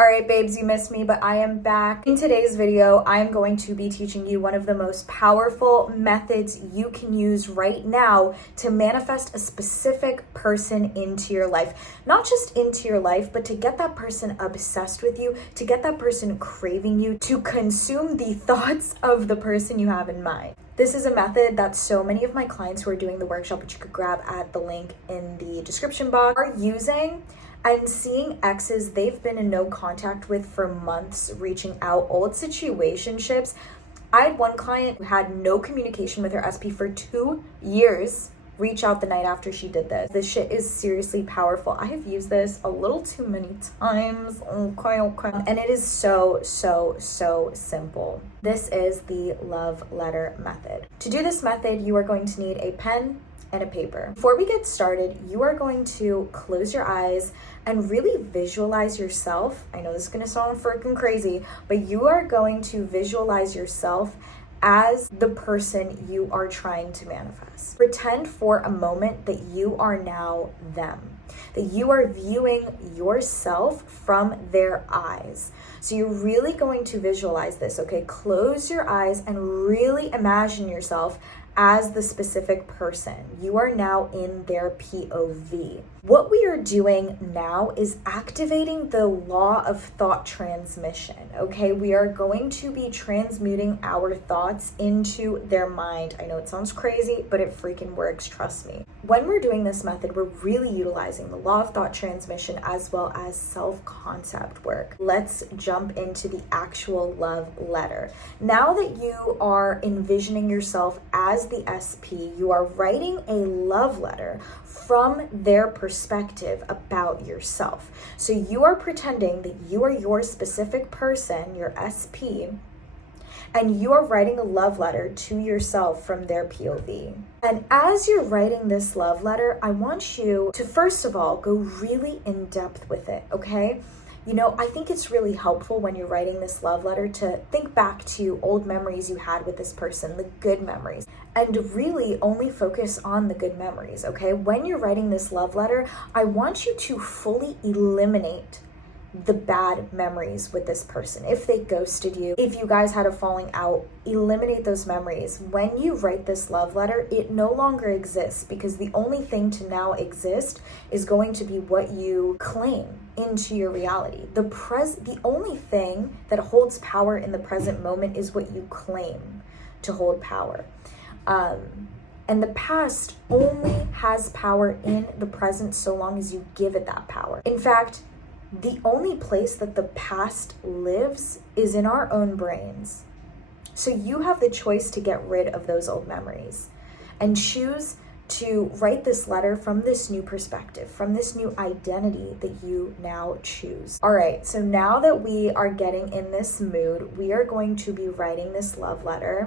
All right, babes, you missed me, but I am back. In today's video, I'm going to be teaching you one of the most powerful methods you can use right now to manifest a specific person into your life. Not just into your life, but to get that person obsessed with you, to get that person craving you, to consume the thoughts of the person you have in mind. This is a method that so many of my clients who are doing the workshop, which you could grab at the link in the description box, are using. I'm seeing exes they've been in no contact with for months, reaching out, old situationships. I had one client who had no communication with her SP for 2 years, reach out the night after she did this. This shit is seriously powerful. I have used this a little too many times, okay. And it is so simple. This is the love letter method. To do this method, you are going to need a pen and a paper. Before we get started, you are going to close your eyes and really visualize yourself. I know this is gonna sound freaking crazy, but you are going to visualize yourself as the person you are trying to manifest. Pretend for a moment that you are now them, that you are viewing yourself from their eyes. So you're really going to visualize this, okay? Close your eyes and really imagine yourself as the specific person. You are now in their POV. What we are doing now is activating the law of thought transmission, okay? We are going to be transmuting our thoughts into their mind. I know it sounds crazy, but it freaking works, trust me. When we're doing this method, we're really utilizing the law of thought transmission as well as self-concept work. Let's jump into the actual love letter. Now that you are envisioning yourself as the SP, you are writing a love letter from their perspective about yourself. So you are pretending that you are your specific person, your SP, and you are writing a love letter to yourself from their POV. And as you're writing this love letter, I want you to, first of all, go really in depth with it, okay? You know, I think it's really helpful when you're writing this love letter to think back to old memories you had with this person, the good memories, and really only focus on the good memories, okay? When you're writing this love letter, I want you to fully eliminate the bad memories with this person. If they ghosted you, if you guys had a falling out, eliminate those memories. When you write this love letter, it no longer exists because the only thing to now exist is going to be what you claim into your reality. The only thing that holds power in the present moment is what you claim to hold power. And the past only has power in the present so long as you give it that power. In fact, the only place that the past lives is in our own brains. So you have the choice to get rid of those old memories and choose to write this letter from this new perspective, from this new identity that you now choose. All right, so now that we are getting in this mood, we are going to be writing this love letter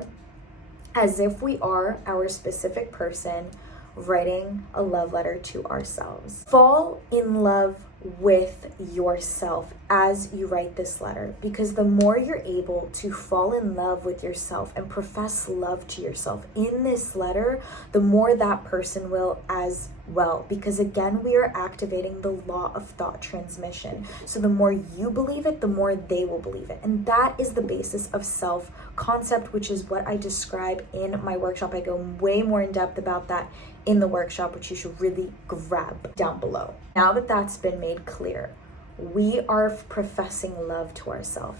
as if we are our specific person writing a love letter to ourselves. Fall in love with yourself as you write this letter, because the more you're able to fall in love with yourself and profess love to yourself in this letter, the more that person will as well, because again, we are activating the law of thought transmission. So the more you believe it, the more they will believe it. And that is the basis of self-concept, which is what I describe in my workshop. I go way more in depth about that in the workshop, which you should really grab down below. Now that that's been made clear, we are professing love to ourselves.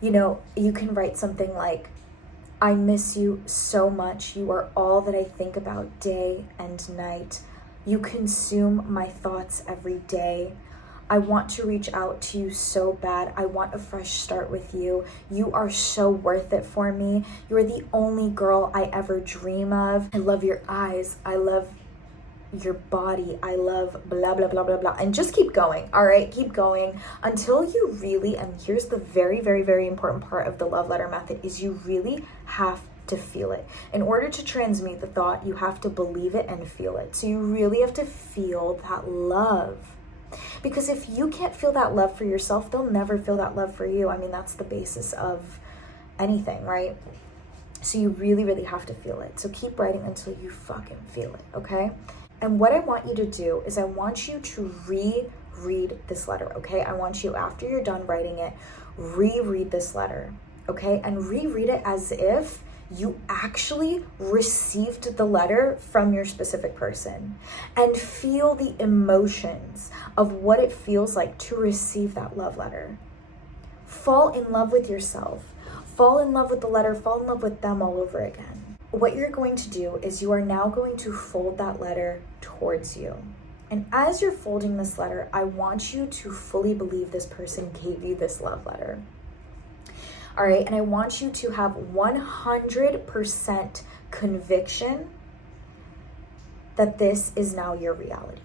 You know, you can write something like, I miss you so much. You are all that I think about day and night. You consume my thoughts every day. I want to reach out to you so bad. I want a fresh start with you. You are so worth it for me. You're the only girl I ever dream of. I love your eyes. I love your body. I love blah, blah, blah, blah, blah. And just keep going, all right? Keep going until you really, and here's the very important part of the love letter method, is you really have to feel it. In order to transmute the thought, you have to believe it and feel it. So you really have to feel that love. Because if you can't feel that love for yourself, they'll never feel that love for you. I mean, that's the basis of anything, right? So you really have to feel it. So keep writing until you fucking feel it, okay? And what I want you to do is I want you to reread this letter, okay? I want you, after you're done writing it, reread this letter, okay? And reread it as if you actually received the letter from your specific person, and feel the emotions of what it feels like to receive that love letter. Fall in love with yourself. Fall in love with the letter. Fall in love with them all over again. What you're going to do is you are now going to fold that letter towards you. And as you're folding this letter, I want you to fully believe this person gave you this love letter. All right, and I want you to have 100% conviction that this is now your reality.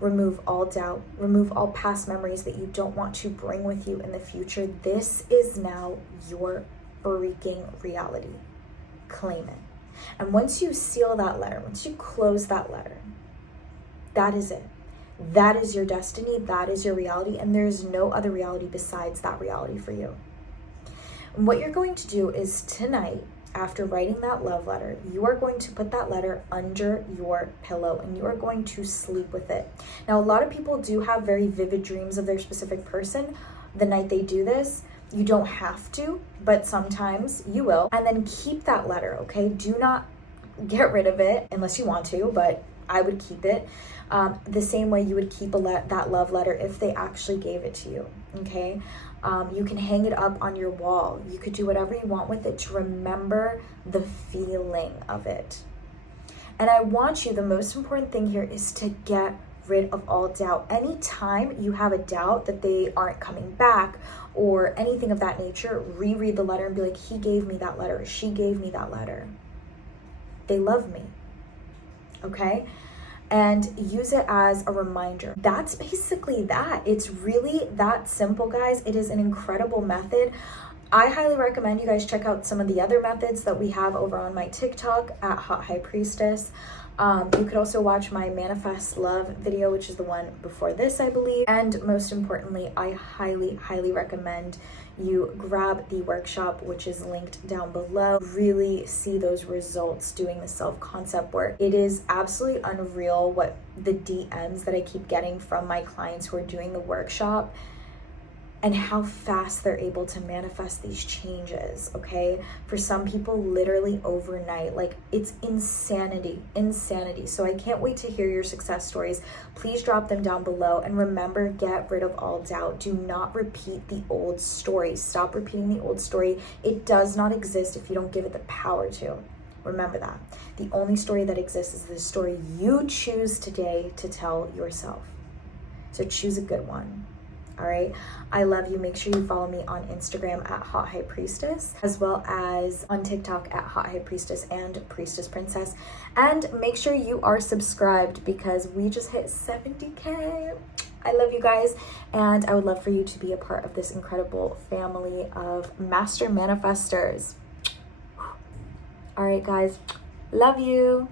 Remove all doubt, remove all past memories that you don't want to bring with you in the future. This is now your freaking reality. Claim it. And once you seal that letter, once you close that letter, that is it. That is your destiny, that is your reality, and there's no other reality besides that reality for you. And what you're going to do is tonight, after writing that love letter, you are going to put that letter under your pillow and you are going to sleep with it. Now, a lot of people do have very vivid dreams of their specific person the night they do this. You don't have to, but sometimes you will. And then keep that letter, okay? Do not get rid of it unless you want to, but I would keep it the same way you would keep that love letter if they actually gave it to you, okay? You can hang it up on your wall. You could do whatever you want with it to remember the feeling of it. And I want you, the most important thing here is to get rid of all doubt. Anytime you have a doubt that they aren't coming back or anything of that nature, reread the letter and be like, he gave me that letter, she gave me that letter. They love me, okay? And use it as a reminder. That's basically that. It's really that simple, guys. It is an incredible method. I highly recommend you guys check out some of the other methods that we have over on my TikTok at Hot High Priestess. You could also watch my Manifest Love video, which is the one before this, I believe. And most importantly, I highly, highly recommend you grab the workshop, which is linked down below. Really see those results doing the self-concept work. It is absolutely unreal what the DMs that I keep getting from my clients who are doing the workshop and how fast they're able to manifest these changes, okay? For some people, literally overnight. Like, it's insanity. So I can't wait to hear your success stories. Please drop them down below. And remember, get rid of all doubt. Do not repeat the old story. Stop repeating the old story. It does not exist if you don't give it the power to. Remember that. The only story that exists is the story you choose today to tell yourself. So choose a good one. All right. I love you. Make sure you follow me on Instagram at Hot High Priestess, as well as on TikTok at Hot High Priestess and Priestess Princess. And make sure you are subscribed because we just hit 70K. I love you guys. And I would love for you to be a part of this incredible family of master manifestors. All right, guys. Love you.